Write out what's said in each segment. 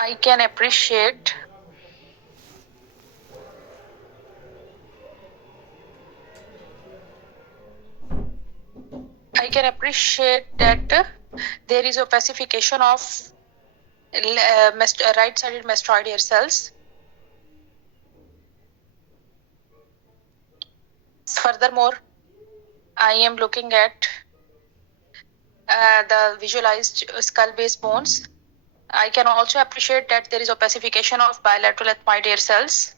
I can appreciate that there is opacification of right-sided mastoid hair cells. Furthermore, I am looking at the visualized skull base bones. I can also appreciate that there is opacification of bilateral ethmoid hair cells.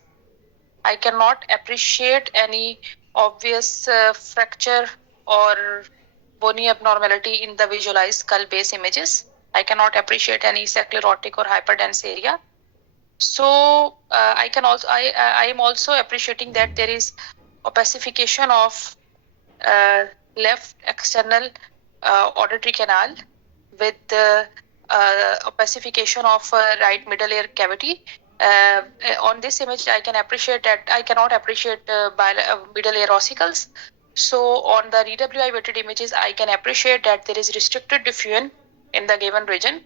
I cannot appreciate any obvious fracture or bony abnormality in the visualized skull base images. I cannot appreciate any sclerotic or hyperdense area. So I am also appreciating that there is opacification of left external auditory canal with opacification of right middle ear cavity. On this image, I can appreciate that I cannot appreciate middle ear ossicles. So on the DWI weighted images, I can appreciate that there is restricted diffusion in the given region.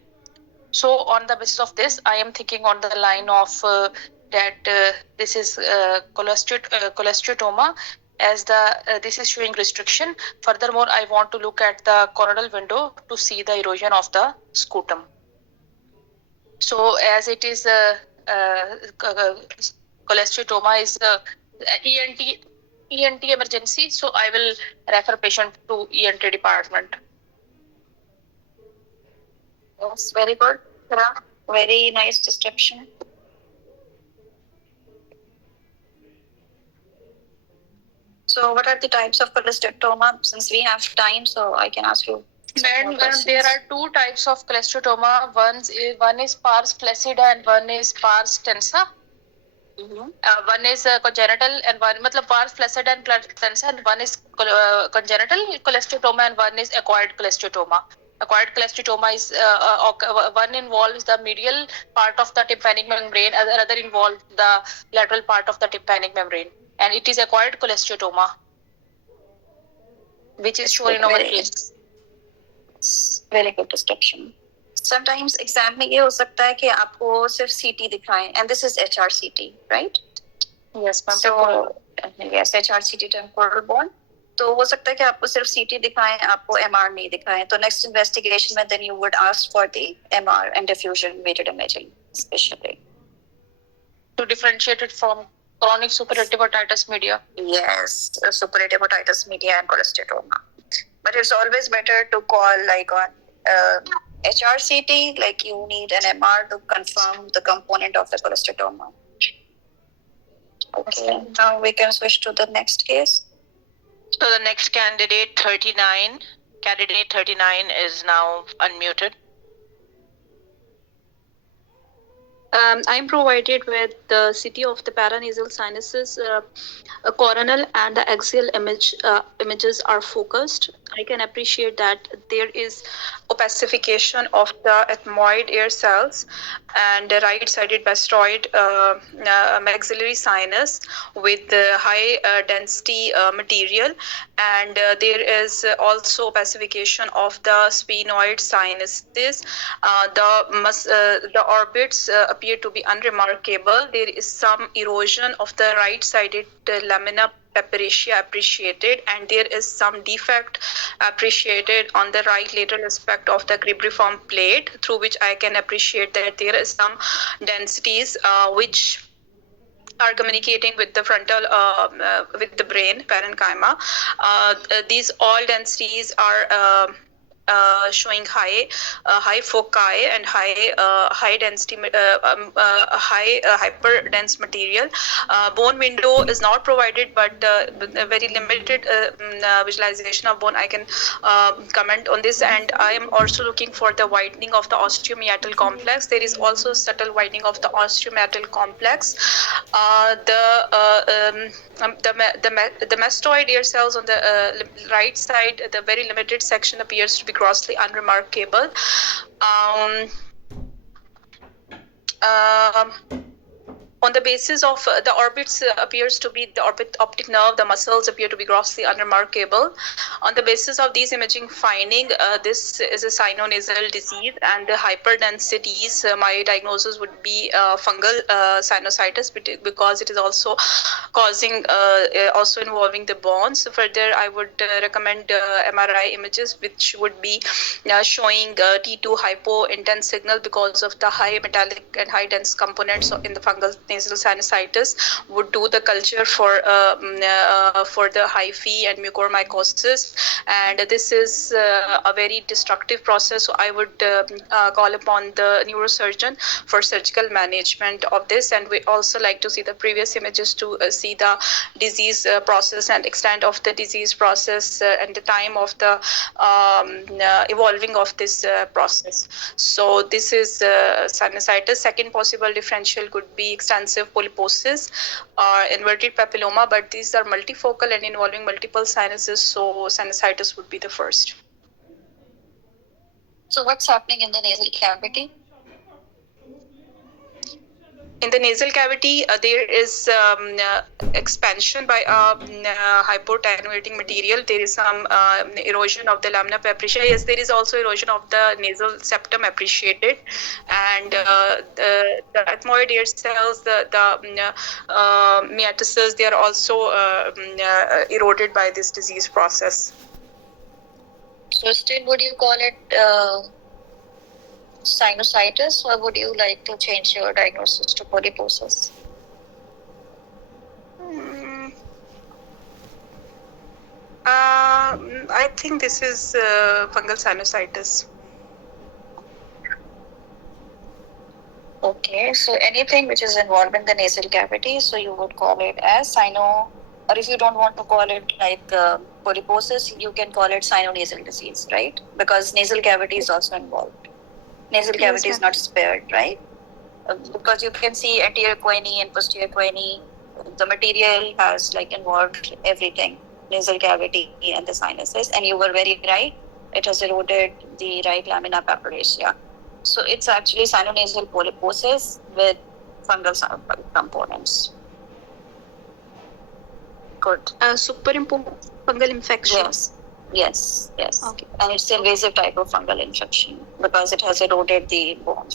So on the basis of this, I am thinking on the line of that this is cholesteatoma, as this is showing restriction. Furthermore, I want to look at the coronal window to see the erosion of the scutum. So as it is cholesteatoma is ENT emergency, so I will refer patient to ENT department. Yes, very good. Very nice description. So what are the types of cholesteatoma? Since we have time, so I can ask you. Madam, there are two types of cholesteatoma. One is pars flaccida and one is pars tensa. One is congenital and one, pars flaccida and tensa, and one is congenital cholesteatoma and one is acquired cholesteatoma. Acquired cholesteatoma is one involves the medial part of the tympanic membrane, other involves the lateral part of the tympanic membrane, and it is acquired cholesteatoma, which is shown in our case. Very good description. Sometimes exam में ये हो सकता है कि आपको सिर्फ CT दिखाएं, and this is HRCT, right? Yes, ma'am. So yes, HRCT temporal bone. तो हो सकता है कि आपको सिर्फ CT दिखाएं, आपको MR नहीं दिखाएं. तो next investigation में then you would ask for the MR and diffusion weighted imaging, especially to differentiate it from chronic suppurative otitis media. Yes, suppurative otitis media and cholesteatoma. But it's always better to call like on HRCT, like you need an MR to confirm the component of the cholesteatoma. Okay, now we can switch to the next case. So the next candidate 39 is now unmuted. I'm provided with the CT of the paranasal sinuses, coronal and the axial images are focused. I can appreciate that there is opacification of the ethmoid ear cells and the right-sided mastoid maxillary sinus with high density material, and there is also opacification of the sphenoid sinuses. The orbits appear to be unremarkable. There is some erosion of the right-sided lamina papyracea appreciated, and there is some defect appreciated on the right lateral aspect of the cribriform plate, through which I can appreciate that there is some densities which are communicating with the frontal, with the brain parenchyma. These all densities are showing high foci and high density, high hyperdense material. Bone window is not provided, but a very limited visualization of bone I can comment on this. And I am also looking for the widening of the osteomeatal complex. There is also subtle widening of the osteomeatal complex. The mastoid ear cells on the right side, the very limited section appears to be grossly unremarkable. on the basis of the orbits appears to be the optic nerve, the muscles appear to be grossly unremarkable. On the basis of these imaging finding, this is a sinonasal disease, and the hyperdensities, my diagnosis would be fungal sinusitis, because it is also causing, also involving the bones. Further, I would recommend MRI images, which would be showing T2 hypo intense signal because of the high metallic and high dense components in the fungal nasal sinusitis. Would do the culture for the hyphae and mucormycosis, and this is a very destructive process. So I would call upon the neurosurgeon for surgical management of this. And we also like to see the previous images to see the disease process and extent of the disease process and the time of the evolving of this process. So this is sinusitis. Second possible differential could be extensive polyposis or inverted papilloma, but these are multifocal and involving multiple sinuses, so sinusitis would be the first. So what's happening in the nasal cavity? In the nasal cavity, there is expansion by hypotenuating material. There is some erosion of the lamina papricia. Yes, there is also erosion of the nasal septum appreciated, and the ethmoid ear cells, the metastases, they are also eroded by this disease process. So still, would you call it sinusitis, or would you like to change your diagnosis to polyposis? I think this is fungal sinusitis. Okay, so anything which is involved in the nasal cavity, so you would call it as sino, or if you don't want to call it like polyposis, you can call it sinonasal disease, right? Because nasal cavity is also involved. Nasal cavity is not spared, right? Because you can see anterior choanine and posterior choanine, the material has like involved everything, nasal cavity and the sinuses, and you were very right. It has eroded the right lamina papillaceae. So it's actually sinonasal polyposis with fungal components. Good. Superimposed fungal infection. Yes. Okay. And it's an invasive type of fungal infection because it has eroded the bone.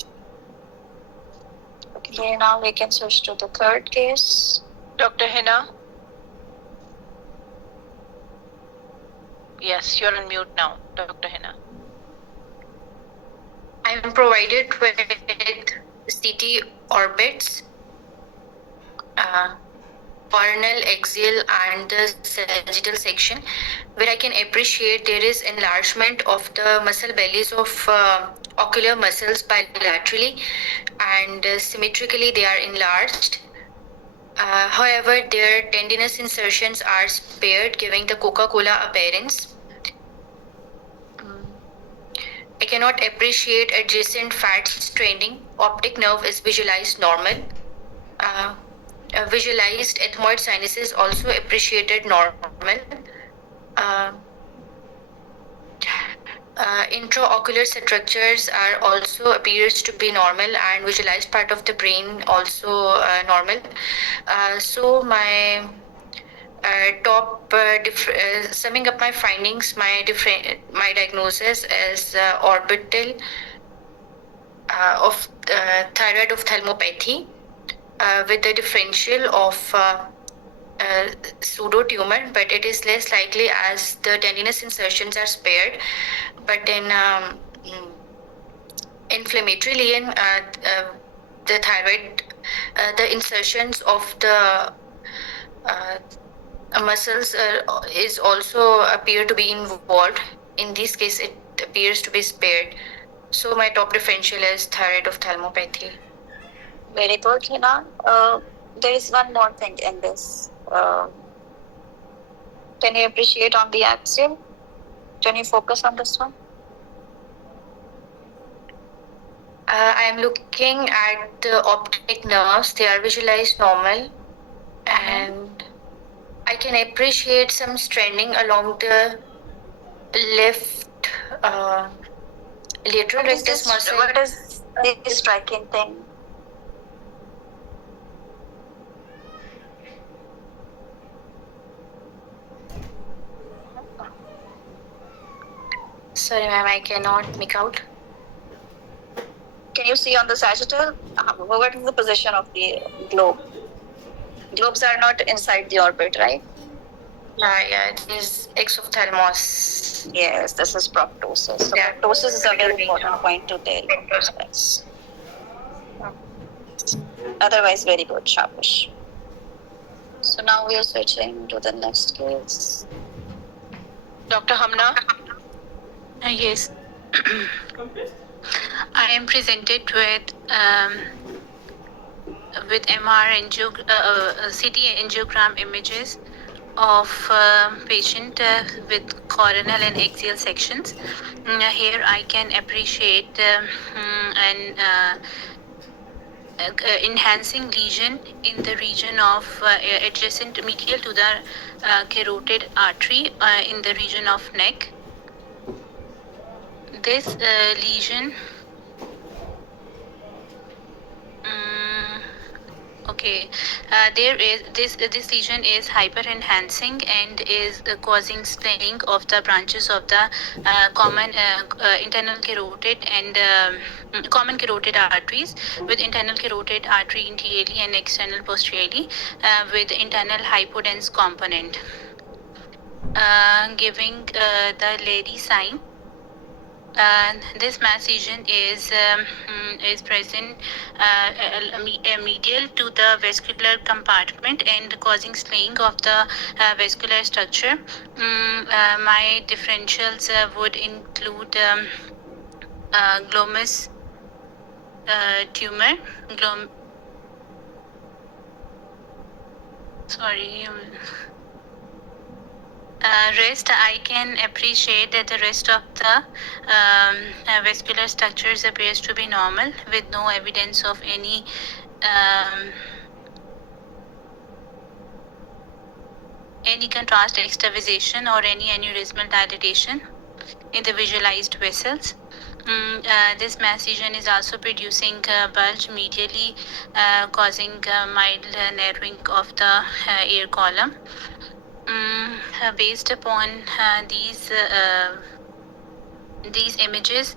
Okay, now we can switch to the third case. Dr. Hina? Yes, you're on mute now, Dr. Hina. I am provided with CT orbits, coronal, axial, and the sagittal section, where I can appreciate there is enlargement of the muscle bellies of ocular muscles bilaterally, and symmetrically they are enlarged. However, their tendinous insertions are spared, giving the Coca-Cola appearance. I cannot appreciate adjacent fat straining. Optic nerve is visualized normal. Visualized ethmoid sinuses also appreciated normal. Intraocular structures are also appears to be normal, and visualized part of the brain also normal. So my summing up my findings, my diagnosis is orbital of thyroid ophthalmopathy with the differential of pseudo tumor, but it is less likely as the tendinous insertions are spared. But in inflammatory lesion, the thyroid, the insertions of the muscles is also appear to be involved. In this case, it appears to be spared. So my top differential is thyroid ophthalmopathy. Very good, Hina. There is one more thing in this. Can you appreciate on the axial? Can you focus on this one? I am looking at the optic nerves. They are visualized normal, and I can appreciate some straining along the left lateral rectus muscle. What is this striking thing? Sorry, ma'am, I cannot make out. Can you see on the sagittal? What is the position of the globe? Globes are not inside the orbit, right? Yeah, it is exophthalmos. Yes, this is proptosis. So Yeah. proptosis is a very important point to tell. Yes. Otherwise, very good, Shabash. So now we are switching to the next case. Dr. Hamna? Yes. I am presented with CT angiogram images of patient with coronal and axial sections. Here I can appreciate an enhancing lesion in the region of adjacent medial to the carotid artery in the region of neck. This lesion mm, okay, there is this lesion is hyper enhancing and is causing swelling of the branches of the common internal carotid and common carotid arteries, with internal carotid artery anteriorly and external posteriorly, with internal hypodense component, giving the Lady sign. This mass lesion is present medial to the vascular compartment and causing swelling of the vascular structure. My differentials would include glomus tumor, sorry. Rest, I can appreciate that the rest of the vascular structures appears to be normal with no evidence of any contrast extravasation or any aneurysmal dilatation in the visualized vessels. This mass lesion is also producing bulge medially, causing mild narrowing of the air column. Based upon these images,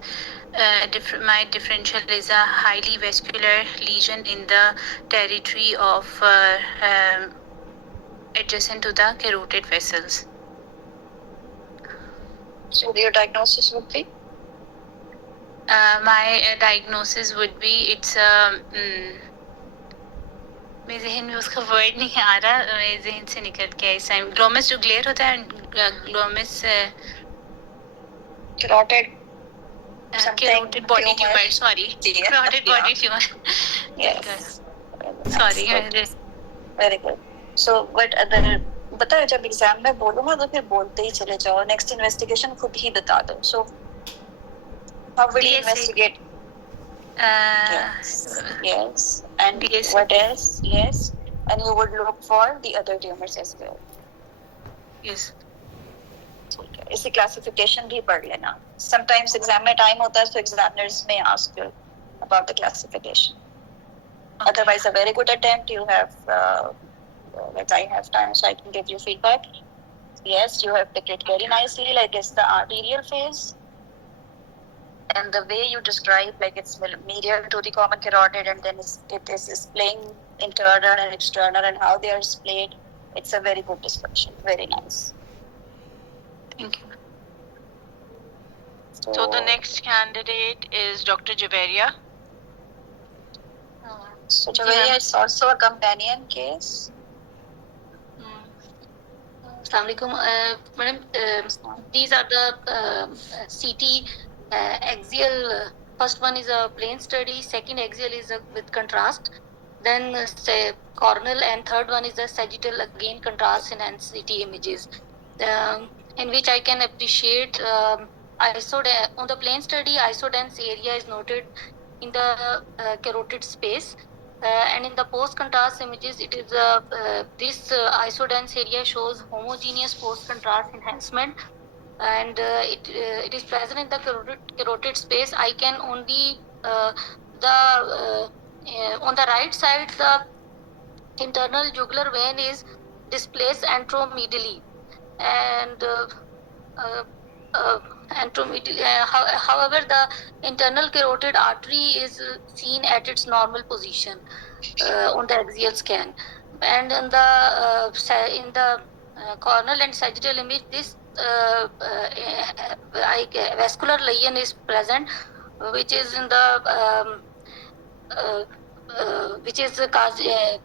my differential is a highly vascular lesion in the territory of adjacent to the carotid vessels. So your diagnosis would be? My diagnosis would be it's मेरे जहन में उसका word नहीं आ रहा, मेरे जहन से निकल गया इस टाइम. ग्लोमस जो ग्लेयर होता है, Glomus Carotid. carotid body tumor, sorry. Yeah. Carotid body tumor. Yes. Sorry. Very good. So what other, बता जब एग्जाम में बोलूंगा तो फिर बोलते ही चले जाओ. नेक्स्ट इन्वेस्टिगेशन खुद ही बता दो. So how will you investigate? Yes. And DSA. what else? Yes. And you would look for the other tumors as well. Yes. इसी क्लासिफिकेशन भी पढ़ लेना. Sometimes exam में time होता है, so examiners may ask you about the classification. Okay. Otherwise, a very good attempt. You have, like I have time, so I can give you feedback. Yes, you have picked it very nicely. Like it's the arterial phase, and the way you describe, like it's medial to the common carotid, and then it is displaying internal and external, and how they are displayed. It's a very good description. Very nice. Thank you. So the next candidate is Dr. Javeria. So Javeria is also a companion case. Assalamualaikum. Madam, these are the CT axial. First one is a plain study. Second axial is with contrast. Then say coronal, and third one is the sagittal, again contrast enhanced CT images, in which I can appreciate on the plain study. Isodense area is noted in the carotid space. And in the post-contrast images, it is this isodense area shows homogeneous post-contrast enhancement, and it is present in the carotid space. I can only on the right side, the internal jugular vein is displaced anteromedially, and However, the internal carotid artery is seen at its normal position on the axial scan, and in the corneal and sagittal image, this vascular lesion is present, which is in the uh, which is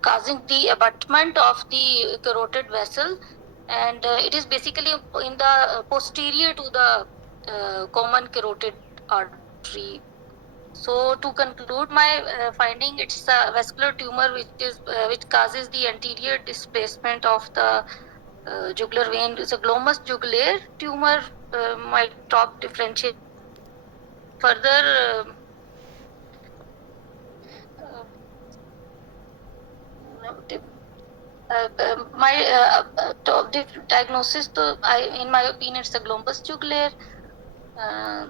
causing the abutment of the carotid vessel, and it is basically in the posterior to the common carotid artery. So to conclude my finding, it's a vascular tumor which causes the anterior displacement of the jugular vein. It's a glomus jugulare tumor, might top differentiation. Further, uh, my diagnosis, in my opinion, it's a glomus jugulare, uh,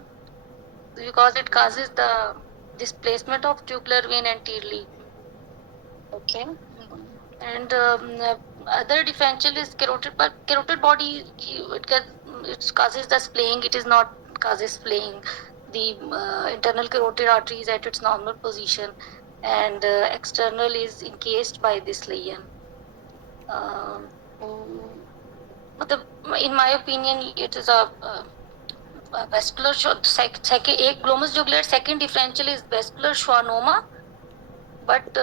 because it causes the displacement of jugular vein anteriorly. Okay. And other differential is carotid, but carotid body, it causes the splaying. It is not causes splaying. The internal carotid artery is at its normal position, and external is encased by this lesion. In my opinion, it is a vascular एक glomus jugulare, second differential is vascular schwannoma, but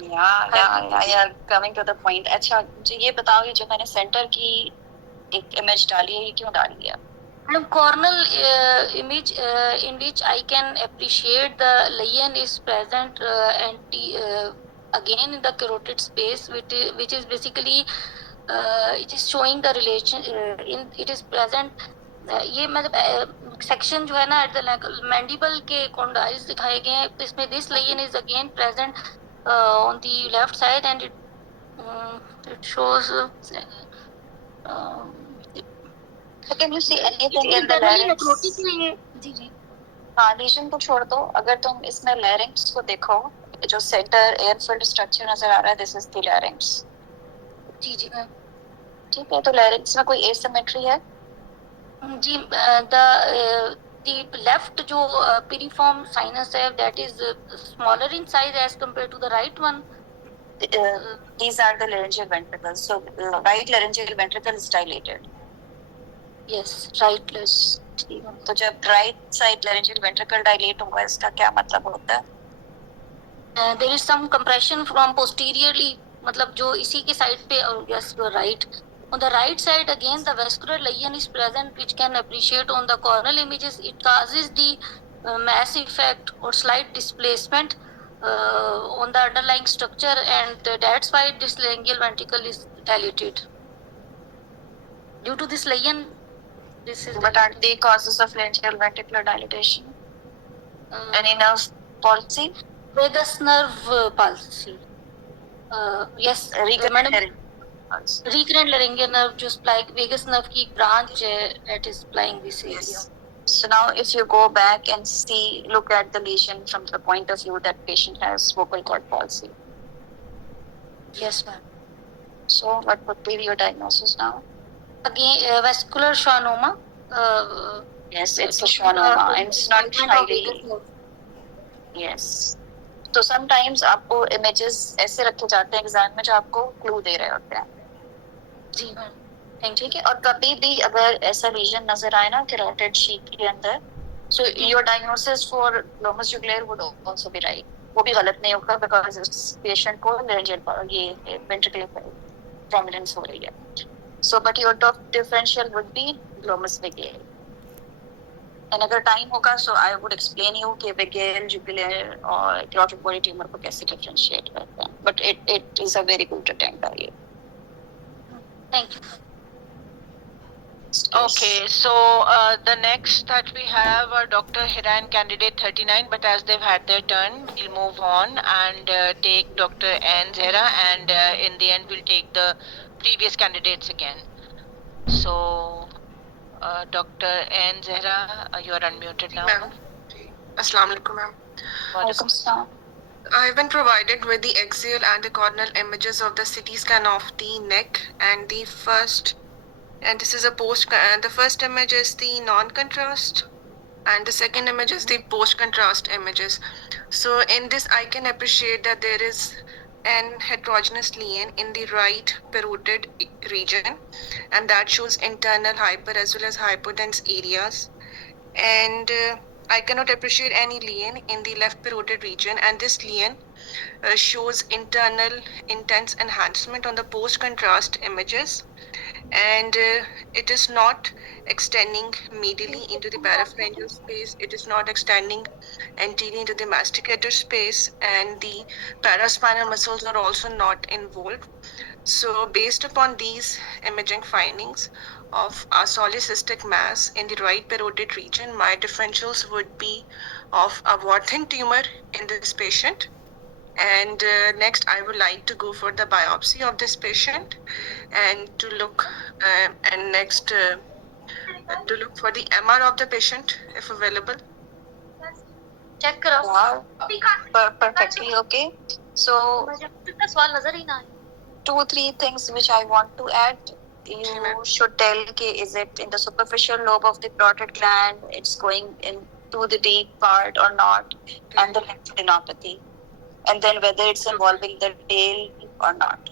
yeah, coming to the point. अच्छा मुझे ये बताओ, ये जो मैंने centre की एक इमेज डाली है, ये क्यों डाली है? Corneal image in which I can appreciate the lesion is present again in the carotid space, which is basically it is showing the relation in it is present. ये मतलब सेक्शन जो है ना एट द मैंडिबल के condyles दिखाए गए हैं, इसमें this lesion is again present on the left side, and it shows So can you see anything in the larynx? जी जी हाँ, लीजन को छोड़ दो, अगर तुम इसमें लैरिंक्स को देखो, जो सेंटर एयरफिल्ड स्ट्रक्चर नजर आ रहा है, दिस इज द लैरिंक्स. जी जी मैम. ठीक है, तो लैरिंक्स में कोई एसिमेट्री है? जी, the left जो piriform sinus है, that is smaller in size as compared to the right one. These are the laryngeal ventricles. So right laryngeal ventricle is dilated. Yes, right. तो जब right side laryngeal ventricle dilate होगा, इसका क्या मतलब होता है? There is some compression from posteriorly, मतलब जो इसी के side पे, yes, you are right. On the right side, again, the vascular lesion is present, which can appreciate on the corneal images. It causes the mass effect or slight displacement on the underlying structure, and that's why this laryngeal ventricle is dilated. Due to this lesion, this is. What are the causes of laryngeal ventricular dilatation? Any nerve palsy? Vagus nerve palsy. Yes, recurrent laryngeal nerve जो vagus nerve की branch that is supplying this area. Yes. So now if you go back and see, look at the lesion from the point of view that patient has vocal cord palsy. Yes, ma'am. So what would be your diagnosis now? Again, vascular schwannoma. Yes, it's a schwannoma, and it's not highly. Yes. तो sometimes आपको images ऐसे रखे जाते हैं exam में जो आपको clue दे रहे होते हैं. जी मैम, ठीक है. और कभी भी अगर ऐसा रीजन नजर आए ना कैरोटिड शीट के अंदर, so your diagnosis for Glomus jugular would also be right. वो भी गलत नहीं होगा बिकॉज़ इस पेशेंट को लेरेंजियल ये वेंट्रिकुलर प्रोमिनेंस हो रही है. So but your top differential would be glomus vagale. And अगर टाइम होगा, so I would explain you कि वेगेल, जुगुलर और carotid body tumor को कैसे differentiate करते हैं. But it is a very good attempt by you. Thank you. Okay, so the next that we have are Dr. Hiran, candidate 39, but as they've had their turn, we'll move on and take Dr. N. Zehra, and in the end, we'll take the previous candidates again. So, Dr. N. Zehra, you are unmuted now. Ma'am. Assalamu alaikum, ma'am. Welcome, sir. I've been provided with the axial and the corneal images of the CT scan of the neck, and the first And this is a the first image is the non-contrast, and the second image is the post-contrast images. So in this, I can appreciate that there is an heterogeneous lesion in the right parotid region, and that shows internal hyper as well as hypodense areas. And I cannot appreciate any lesion in the left parotid region, and this lesion shows internal intense enhancement on the post-contrast images, and it is not extending medially into the parapharyngeal space. It is not extending anteriorly into the masticator space, and the paraspinal muscles are also not involved. So, based upon these imaging findings of a polycystic mass in the right parotid region, my differentials would be of a Warthin tumor in this patient. And next, I would like to go for the biopsy of this patient and to look and next to look for the MR of the patient if available. Check करो. Wow. Perfectly okay. So, सवाल नजर ही ना आए. 2-3 things which I want to add. You should tell, okay, is it in the superficial lobe of the parotid gland? It's going into the deep part or not, and the lymphadenopathy, and then whether it's involving the tail or not.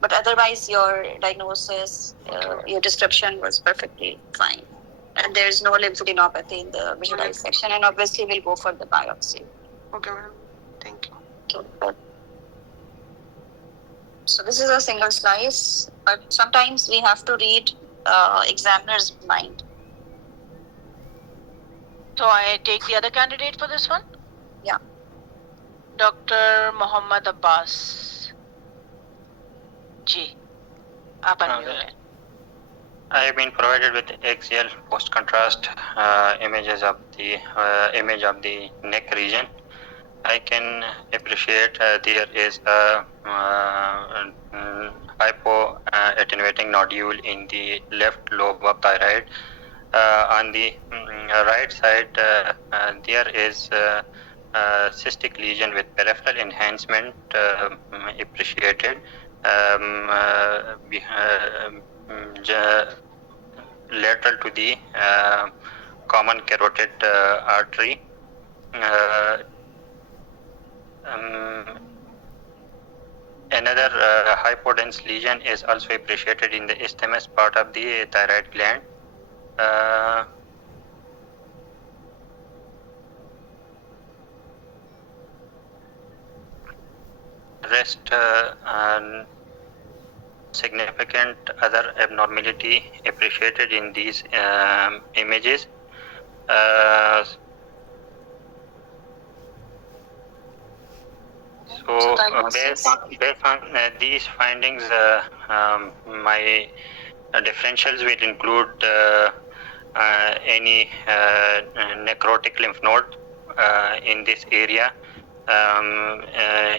But otherwise, your diagnosis, your description was perfectly fine, and there's no lymphadenopathy in the visualized section, and obviously we'll go for the biopsy. Okay, ma'am. Thank you. Okay, good. So this is a single slice, but sometimes we have to read examiner's mind. So I take the other candidate for this one? Yeah. Dr. Mohammad Abbas. Ji. Up and Okay. I have been provided with axial post-contrast images of the image of the neck region. I can appreciate there is a hypoattenuating nodule in the left lobe of thyroid. On the right side, there is a cystic lesion with peripheral enhancement appreciated. Lateral to the common carotid artery. Another hypodense lesion is also appreciated in the isthmus part of the thyroid gland. Rest significant other abnormality appreciated in these images. So based on these findings, my differentials will include any necrotic lymph node in this area,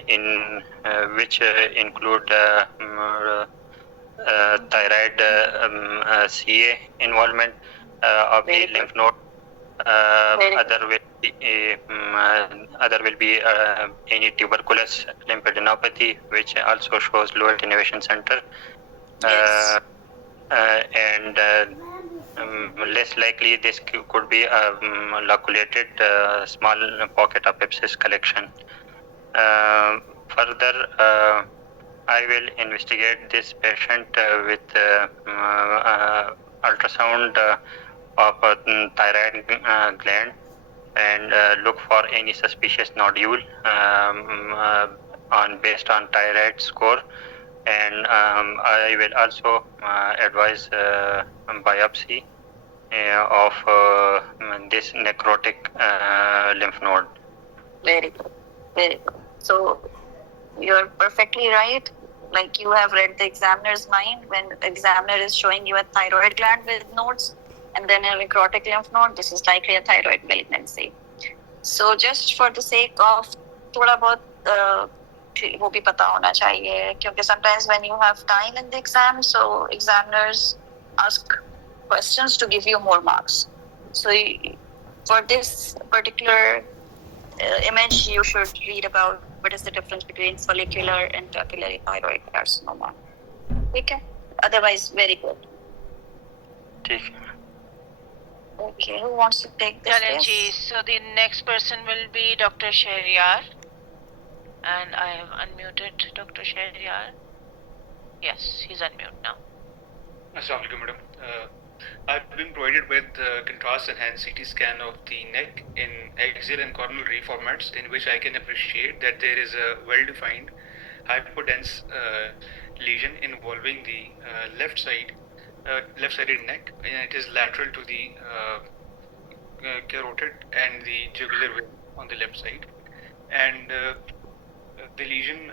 in which include thyroid CA involvement of the lymph node. Other will be any tuberculous lymphadenopathy, which also shows low attenuation center. Yes. And less likely this could be a loculated small pocket of abscess collection. Further, I will investigate this patient with ultrasound of a thyroid gland and look for any suspicious nodule based on thyroid score, and I will also advise biopsy of this necrotic lymph node. Very good. Very good. So you're perfectly right. Like, you have read the examiner's mind. When the examiner is showing you a thyroid gland with nodes and then a necrotic lymph node, this is likely a thyroid malignancy. So just for the sake of थोड़ा बहुत वो भी पता होना चाहिए, क्योंकि sometimes when you have time in the exam, so examiners ask questions to give you more marks. So for this particular image, you should read about what is the difference between follicular and papillary thyroid carcinoma. Okay. Otherwise, very good. ठीक है. Okay, who wants to take this Challenge. case? So the next person will be Dr. Shahryar. And I have unmuted Dr. Shahryar. Yes, he's unmuted now. Assalamu alaikum, madam. I've been provided with contrast enhanced CT scan of the neck in axial and coronary formats, in which I can appreciate that there is a well-defined hypodense lesion involving the left-sided neck, and it is lateral to the carotid and the jugular vein on the left side. And the lesion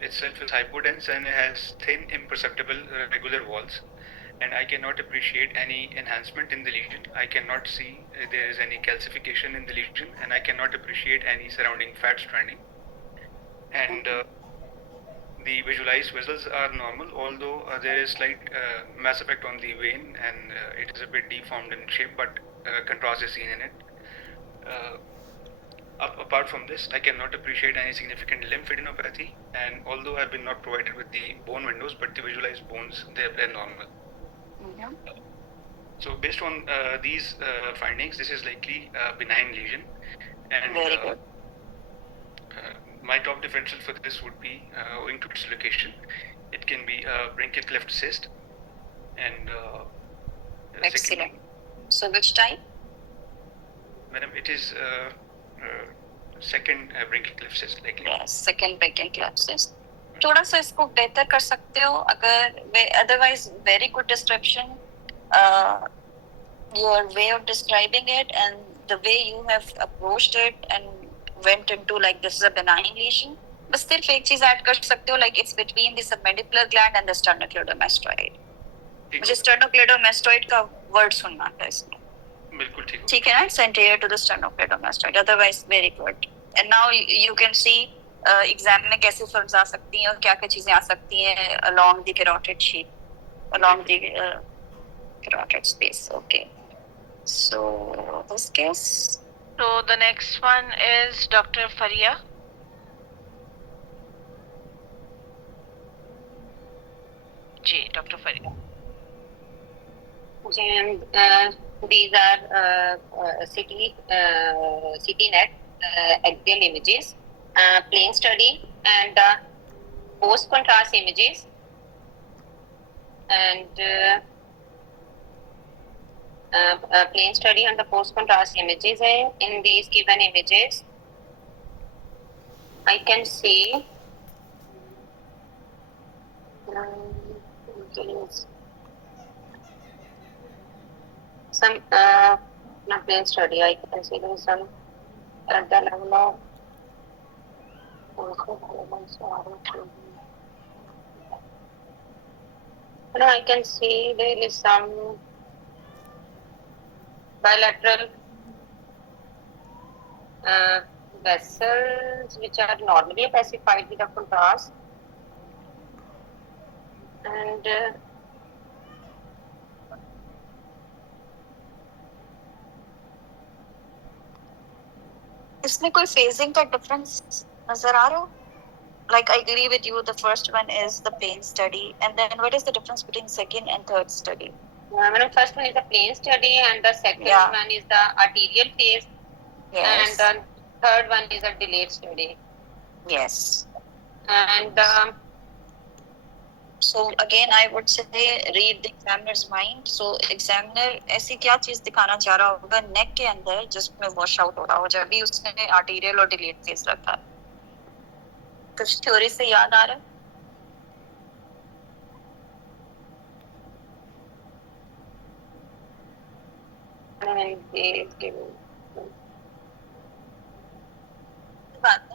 itself is hypodense and has thin, imperceptible regular walls. And I cannot appreciate any enhancement in the lesion. I cannot see there is any calcification in the lesion, and I cannot appreciate any surrounding fat stranding. And the visualized vessels are normal, although there is slight mass effect on the vein, and it is a bit deformed in shape, but contrast is seen in it. Apart from this, I cannot appreciate any significant lymphadenopathy, and although I've been not provided with the bone windows, but the visualized bones, they're normal. Mhm. So based on these findings, this is likely a benign lesion. And Very good. My top differential for this would be owing to its location. It can be a branchial cleft cyst. And Excellent. So which type? Madam, it is second branchial cleft cyst likely. Yes, second brachial cleft cyst. थोड़ा सा इसको बेहतर कर सकते हो अगर otherwise very good description, your way of describing it and the way you have approached it and went into like this is a benign lesion. बस सिर्फ एक चीज ऐड कर सकते हो like it's between the submandibular gland and the sternocleidomastoid. मुझे sternocleidomastoid का word सुनना था इसमें. बिल्कुल ठीक. ठीक है ना, it's anterior to the sternocleidomastoid. Otherwise very good. And now you can see exam में कैसे फिल्म्स आ सकती हैं और क्या क्या चीजें आ सकती हैं along the carotid sheet, along the carotid space. Okay. So this case. So the next one is Dr. Faria. Ji, Dr. Faria. And these are CT net axial images, plane study, and post contrast images, and plane study and the post contrast images. In these given images, I can see some not plane study. I can see there is some at the level of I can see there is some bilateral vessels which are normally pacified with a contrast, and इसमें कोई phasing का difference नजर आ रहा हो? Like I agree with you, the first one is the plane study, and then what is the difference between second and third study? First one is the plane study, and the second one is the arterial phase, and the third one is a delayed study. Yes. And so again, I would say read the examiner's mind. So examiner ऐसी क्या चीज दिखाना चाह रहा होगा neck के अंदर जिसमें wash out हो रहा हो जब भी उसने arterial और delayed phase रखा. कुछ थ्योरी से याद आ रहा है?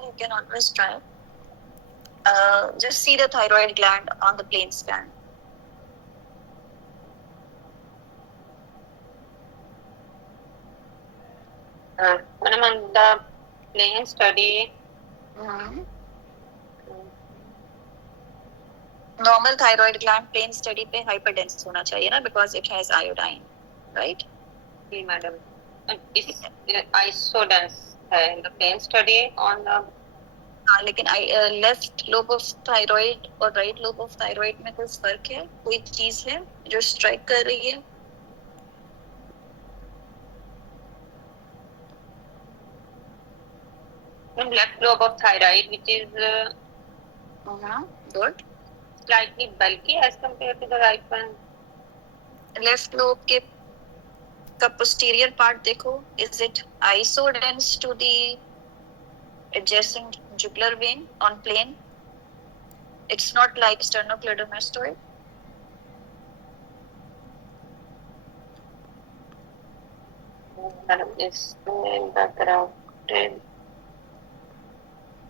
You can always try. Just see the thyroid gland on the plane scan. When I'm on the plane study, normal thyroid gland plane study पे hyperdense होना चाहिए ना because it has iodine, right? जी madam. It's isodense in the plane study on the. हाँ लेकिन left lobe of thyroid और right lobe of thyroid में कोई फर्क है? कोई चीज है जो strike कर रही है? From left lobe of thyroid, which is Good. slightly bulky as compared to the right one. Left lobe के का posterior part देखो, is it isodense to the adjacent jugular vein on plane? It's not like sternocleidomastoid. Madam, is in the carotid.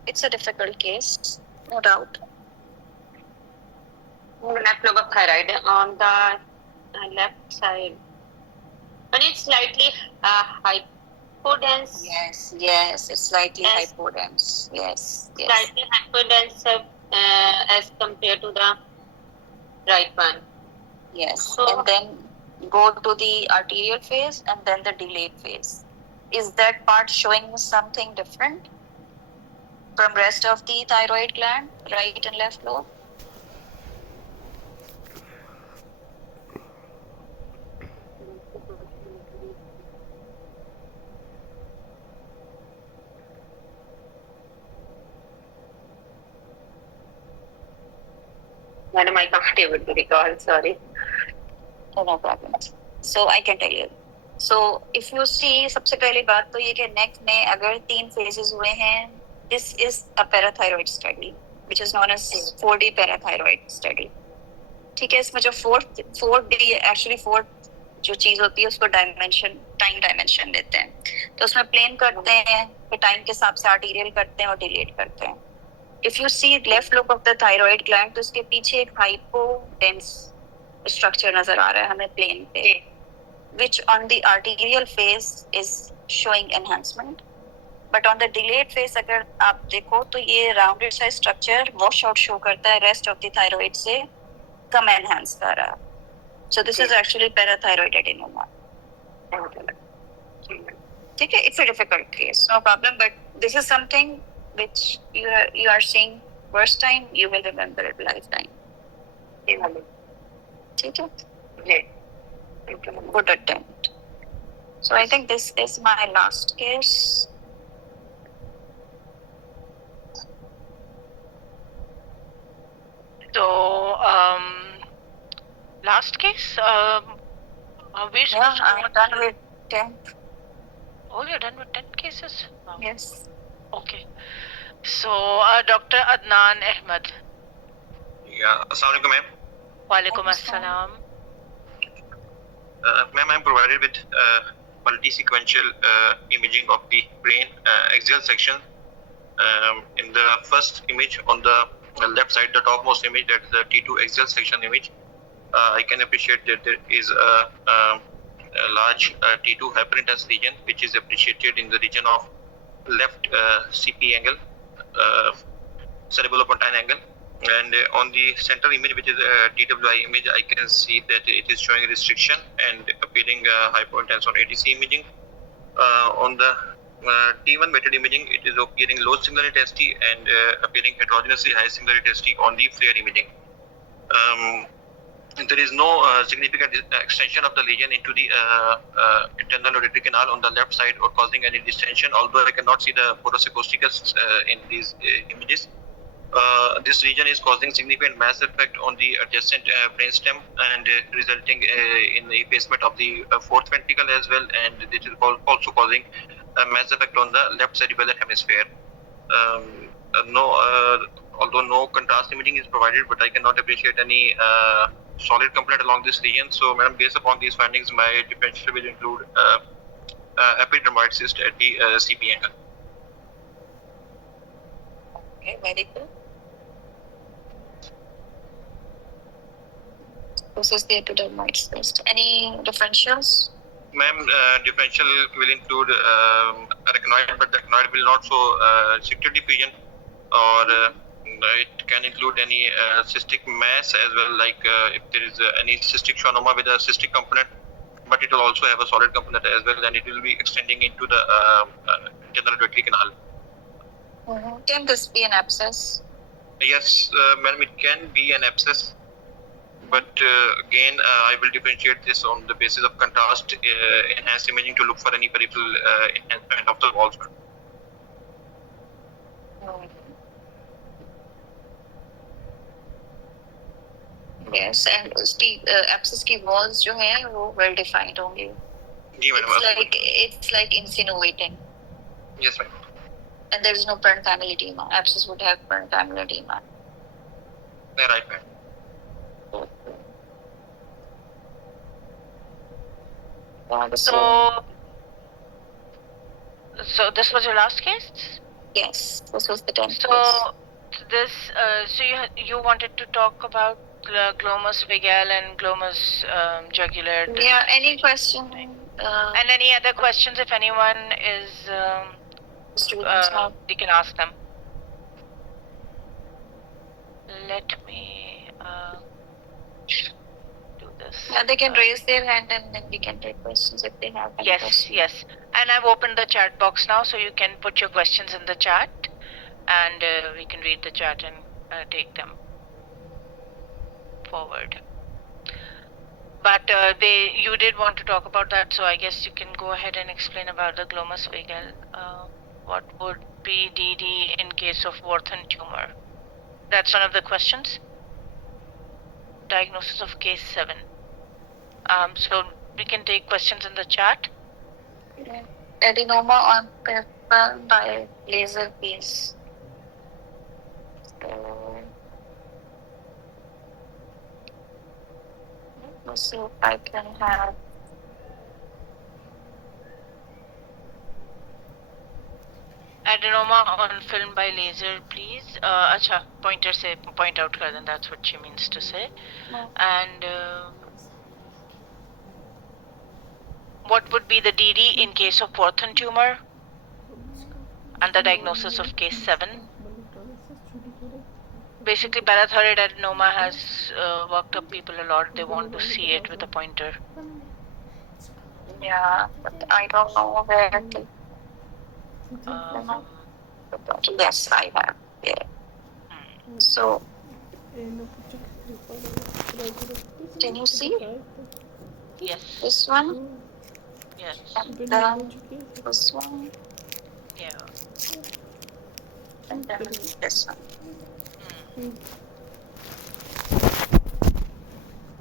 It's a difficult case, no doubt. Left lobe of thyroid on the left side, but it's slightly hypodense. Yes, it's slightly hypodense. Yes. Slightly hypodense as compared to the right one. Yes. So, and then go to the arterial phase and then the delayed phase. Is that part showing something different from rest of the thyroid gland, right and left lobe? Madam, I can't able to recall, sorry. Oh, no problem. So I can tell you. So if you see, सबसे पहली बात तो ये कि neck में अगर 3 phases हुए हैं, this is a parathyroid study, which is known as 4D parathyroid study. ठीक है, इसमें जो 4D actually 4 जो चीज होती है उसको डायमेंशन, टाइम डायमेंशन लेते हैं. तो उसमें प्लेन करते हैं, फिर टाइम के हिसाब से आर्टीरियल करते हैं और डिलेट करते हैं. If you see left lobe of the thyroid gland, तो उसके पीछे एक hypodense structure नजर आ रहा है हमें प्लेन पे, which on the arterial phase is showing enhancement, but on the delayed phase अगर आप देखो तो ये rounded size structure wash out show करता है rest of the thyroid से कम enhance कर रहा है. So this is actually parathyroid adenoma. ठीक है, it's a difficult case, no problem, but this is something which you are seeing first time, you will remember it lifetime. ठीक है? Good attempt. So I think this is my last case. So, last case, we're supposed to I'm done with 10. Oh, you're done with 10 cases? Wow. Yes. Okay. So, Dr. Adnan Ahmed. Yeah, Assalamualaikum, ma'am. Walaikum assalam. Ma'am, I'm provided with multi-sequential imaging of the brain axial section. In the first image on the left side, the topmost image, that is the T2 axial section image. I can appreciate that there is a large T2 hyperintense region, which is appreciated in the region of left CP angle, cerebellopontine angle. And on the center image, which is a TWI image, I can see that it is showing restriction and appearing hypointense on ATC imaging. On the T1 weighted imaging, it is appearing low signal intensity and appearing heterogeneously high signal intensity on the FLAIR imaging. There is no significant extension of the lesion into the internal auditory canal on the left side or causing any distension, although I cannot see the porus acousticus in these images. This region is causing significant mass effect on the adjacent brainstem and resulting in effacement of the fourth ventricle as well, and it is also causing a mass effect on the left cerebellar hemisphere. Although no contrast imaging is provided, but I cannot appreciate any solid component along this region. So, madam, based upon these findings, my differential will include epidermoid cyst at the CP angle. Okay, very good. This is the epidermoid cyst. Any differentials? Ma'am, differential will include arachnoid, but the arachnoid will not show cystic diffusion, or it can include any cystic mass as well, like if there is any cystic schwannoma with a cystic component, but it will also have a solid component as well, and it will be extending into the internal auditory canal. Can this be an abscess? Yes, madam, it can be an abscess, but again, I will differentiate this on the basis of contrast enhanced imaging to look for any peripheral enhancement of the walls. Yes, and उसकी abscess की walls जो हैं वो well defined होंगे. जी madam. It's like insinuating. Yes madam. And there is no parenchymal edema. Abscess would have parenchymal edema. Yeah, right madam. So this was your last case? Yes, this was the 10th So this, so you wanted to talk about glomus vagal and glomus jugular. Yeah, any question? And any other questions if anyone is, they can ask them. Let me do this. Yeah, they can raise their hand and then we can take questions if they have any questions. Yes. And I've opened the chat box now, so you can put your questions in the chat, and we can read the chat and take them forward. But you did want to talk about that, so I guess you can go ahead and explain about the glomus vagal. What would be DD in case of Wharton tumor? That's one of the questions. Diagnosis of case 7. So we can take questions in the chat. Adenoma on paper by laser piece. So, let's see if I can have. Adenoma on film by laser, please. Acha, pointer se point out kar den. That's what she means to say. No. And what would be the DD in case of Wharton tumor? And the diagnosis of case 7. Basically, parathyroid adenoma has worked up people a lot. They want to see it with a pointer. Yeah, but I don't know where to. Yes, I have. Yeah. So, can you see? Yes. This one? Yes. And then this one? Yeah. And then this one.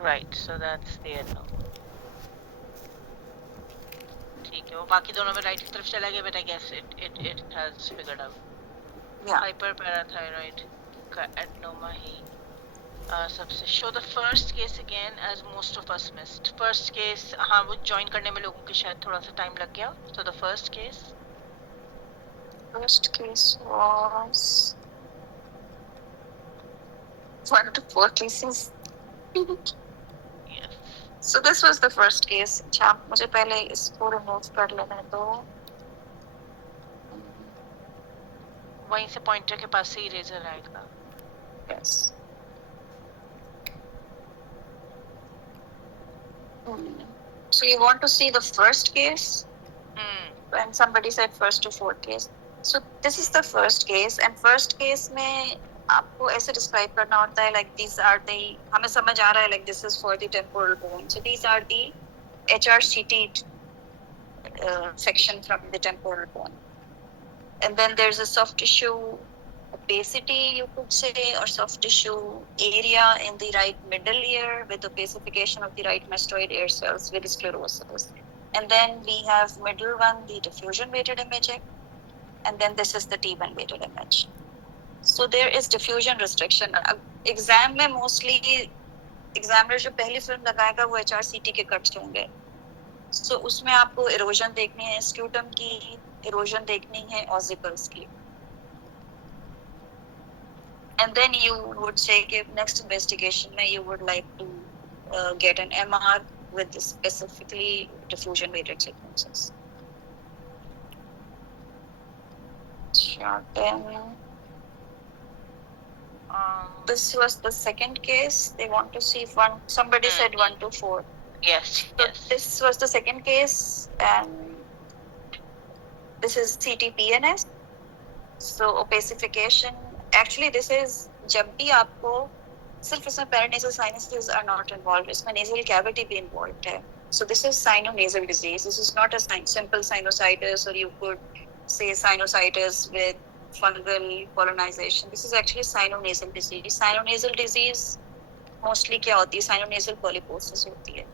Right, so that's the adenoma. ठीक है, वो बाकी दोनों में right की तरफ चला गया, but I guess it has figured out. Yeah. Hyperparathyroid का adenoma ही सबसे. Show the first case again, as most of us missed. First case, हाँ वो join करने में लोगों के शायद थोड़ा सा time लग गया. So the first case. First case was 1 to 4 cases. Yes. So this was the first case. अच्छा, मुझे पहले इसको remove कर लेना तो. वहीं से pointer के पास से eraser आएगा. Yes. So you want to see the first case? When somebody said first to fourth case. So this is the first case, and first case में आपको ऐसे describe करना होता है like these are the, हमें समझ आ रहा है like this is for the temporal bone. So these are the HRCT section from the temporal bone. And then there's a soft tissue opacity, you could say, or soft tissue area in the right middle ear with opacification of the right mastoid ear cells with sclerosis. And then we have middle one, the diffusion weighted imaging. And then this is the T1 weighted image. So there is diffusion restriction. Exam में mostly examiner जो पहली film लगाएगा वो HRCT के cuts होंगे. So उसमें आपको erosion देखनी है scutum की, erosion देखनी है ossicles की. And then you would say कि next investigation में you would like to get an MR with specifically diffusion weighted sequences. Sure. Then this was the second case. They want to see if somebody said 1 to 4. Yes. So this was the second case, and this is CTPNS. So opacification. Actually, this is जब भी आपको सिर्फ इसमें paranasal sinuses are not involved. इसमें nasal cavity भी involved है. So this is sinonasal disease. This is not a simple sinusitis, or you could say sinusitis with fungal colonization. This is actually sinonasal disease. Sinonasal disease mostly क्या होती है? Sinonasal polyposis होती है.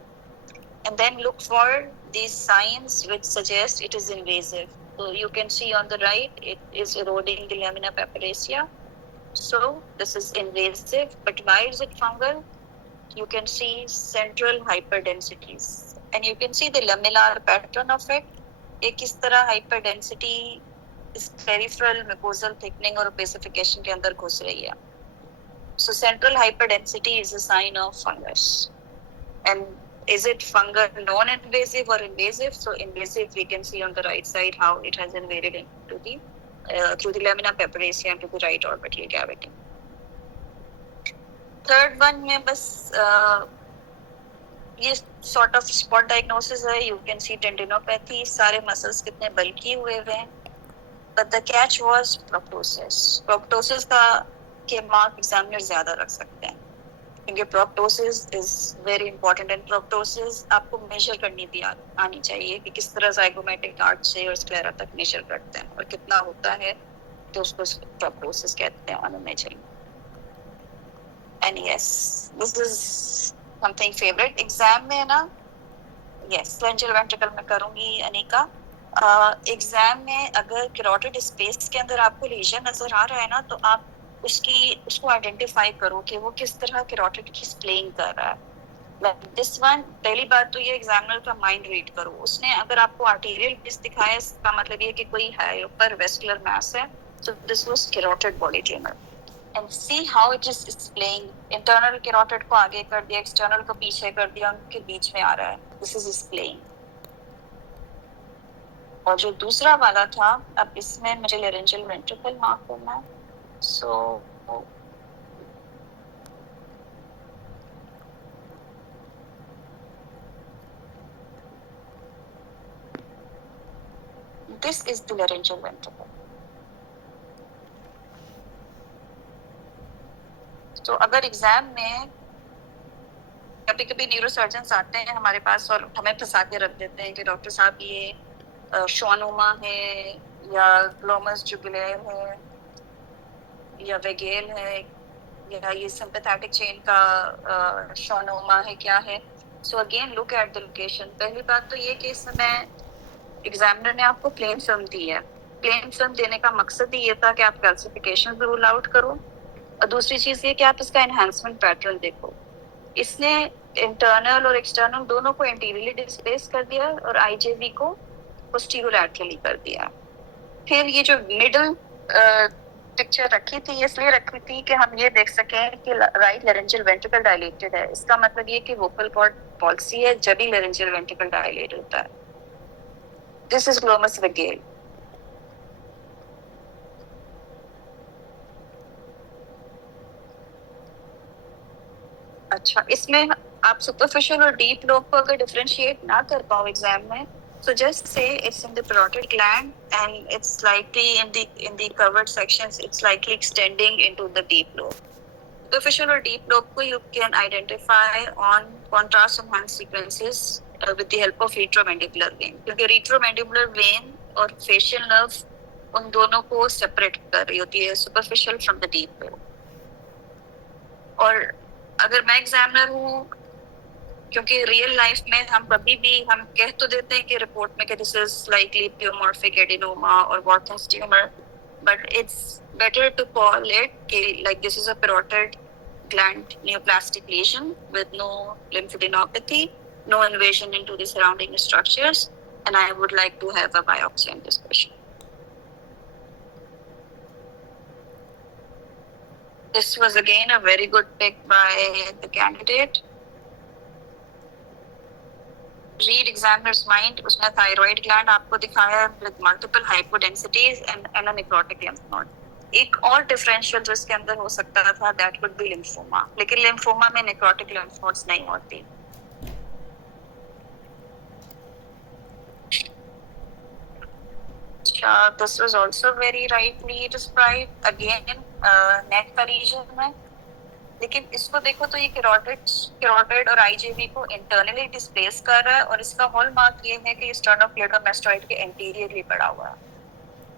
And then look for these signs which suggest it is invasive. So you can see on the right, it is eroding the lamina papyracea. So this is invasive, but why is it fungal? You can see central hyperdensities, and you can see the lamellar pattern of it. एक किस तरह hyperdensity इस peripheral mucosal thickening और opacification के अंदर घुस रही है. So central hyperdensity is a sign of fungus. And is it fungal non-invasive or invasive? So invasive, we can see on the right side how it has invaded into the through the lamina papyracea into the right orbital cavity. Third one में बस ये sort of spot diagnosis है. You can see tendinopathy, सारे muscles कितने bulky हुए हुए हैं. But the catch was proptosis. Proptosis का के mark examiner ज़्यादा रख सकते हैं. क्योंकि proptosis is very important, and proptosis आपको measure करनी भी आनी चाहिए कि किस तरह zygomatic arch से और sclera तक measure करते हैं और कितना होता है, तो उसको proptosis कहते हैं on imaging. And yes, this is something favorite exam में ना. Yes, laryngeal ventricle में करूँगी अनिका. एग्जाम में अगर कैरोटिड स्पेस के अंदर आपको लीजन नजर आ रहा है ना, तो आप उसको आइडेंटिफाई करो कि वो किस तरह कैरोटिड की स्प्लेइंग कर रहा है. Like this one, पहली बात तो ये एग्जामिनर का माइंड रीड करो. उसने अगर आपको आर्टेरियल बेस दिखाया, इसका मतलब ये कि कोई है ऊपर वेस्कुलर मास है. So this was carotid body tumor. And see how it is displaying. Internal carotid को आगे कर दिया, external को पीछे कर दिया, उनके बीच में आ रहा है. This is displaying. और जो दूसरा वाला था, अब इसमें मुझे laryngeal ventricle मार्क करना है. So this is the laryngeal ventricle. तो अगर एग्जाम में कभी कभी न्यूरोसर्जन्स आते हैं हमारे पास और हमें फंसा के रख देते हैं कि डॉक्टर साहब ये शॉनोमा है या ग्लोमस जुगुलर है या वेगेल है या ये सिंपैथेटिक चेन का शॉनोमा है, क्या है. So again look at the location. पहली बात तो ये कि इस समय एग्जामिनर ने आपको प्लेन फिल्म दी है. प्लेन फिल्म देने का मकसद ही ये था कि आप कैल्सिफिकेशन रूल आउट करो, और दूसरी चीज ये कि आप इसका एनहांसमेंट पैटर्न देखो. इसने इंटरनल और एक्सटर्नल दोनों को एंटीरियरली डिस्प्लेस कर दिया और आईजेवी को पोस्टीरियरली कर दिया. फिर ये जो मिडल पिक्चर रखी थी, इसलिए रखी थी कि हम ये देख सकें कि राइट लैरिंजियल वेंट्रिकल डायलेटेड है. इसका मतलब ये कि वोकल कॉर्ड पॉलिसी है जब ही लैरिंजियल वेंट्रिकल डायलेट होता है. This is glomus vagale. अच्छा, इसमें आप सुपरफिशियल और डीप लोब को अगर डिफरेंशिएट ना कर पाओ एग्जाम में, so just say it's in the parotid gland and it's likely in the covered sections, it's likely extending into the deep lobe. Superficial or deep lobe ko you can identify on contrast enhanced sequences with the help of retromandibular vein, क्योंकि retromandibular vein और facial nerve उन दोनों को separate कर रही होती है, superficial from the deep lobe. और अगर मैं एग्जामिनर हूँ, क्योंकि रियल लाइफ में हम कभी भी हम कह तो देते हैं कि रिपोर्ट में कि this is likely pleomorphic adenoma और Warthin's tumour, but it's better to call it कि like this is a parotid gland neoplastic lesion with no lymphadenopathy, no invasion into the surrounding structures, and I would like to have a biopsy in this patient. This was again a very good pick by the candidate. Read examiner's mind. उसने thyroid gland आपको दिखाया with multiple hypodensities and a necrotic lymph node. एक और differential जो इसके अंदर हो सकता था, that would be lymphoma. लेकिन lymphoma में necrotic lymph nodes नहीं होती. This was also very rightly described. Again, neck का region में. लेकिन इसको देखो तो ये कैरोटिड और आईजेवी को इंटरनली डिस्प्लेस कर रहा है, और इसका हॉलमार्क ये है कि स्टर्नोक्लेडोमास्टोइड के एंटीरियरली पड़ा हुआ है.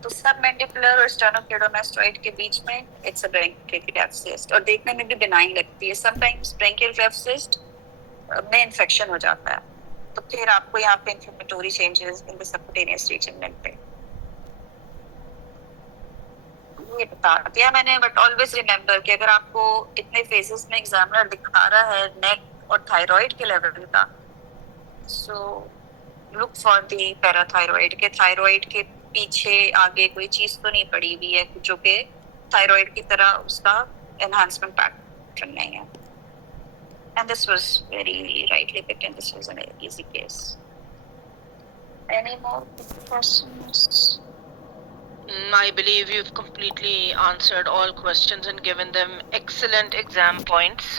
तो सब मैंडिबुलर और स्टेनोक्लेडोमास्टोइड के बीच में it's a branchial cleft cyst और देखने में भी बिनाइन लगती है. समटाइम्स ब्रेंकियल क्लेफ्ट सिस्ट में इन्फेक्शन हो जाता है तो फिर आपको यहाँ पे inflammatory changes in the subcutaneous region मिलते हैं. ये बता दिया मैंने बट ऑलवेज रिमेम्बर कि अगर आपको इतने फेजेस में एग्जामिनर दिखा रहा है नेक और थायराइड के लेवल का so look for the parathyroid के थायराइड के पीछे आगे कोई चीज तो नहीं पड़ी हुई है जो कि थायराइड की तरह उसका एनहांसमेंट पैटर्न नहीं है. And this was very rightly picked and this was an easy case. Any more questions? I believe you've completely answered all questions and given them excellent exam points.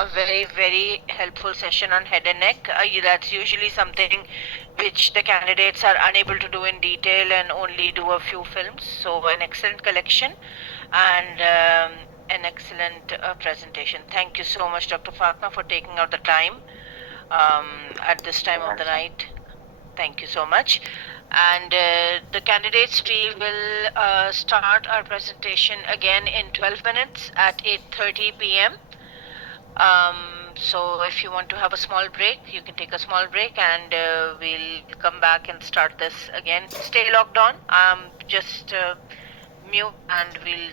A very, very helpful session on head and neck. That's usually something which the candidates are unable to do in detail and only do a few films. So an excellent collection and an excellent presentation. Thank you so much, Dr. Fatma, for taking out the time at this time of the night. Thank you so much. And the candidates, we will start our presentation again in 12 minutes at 8:30 p.m. So if you want to have a small break, you can take a small break and we'll come back and start this again. Stay logged on. Just mute and we'll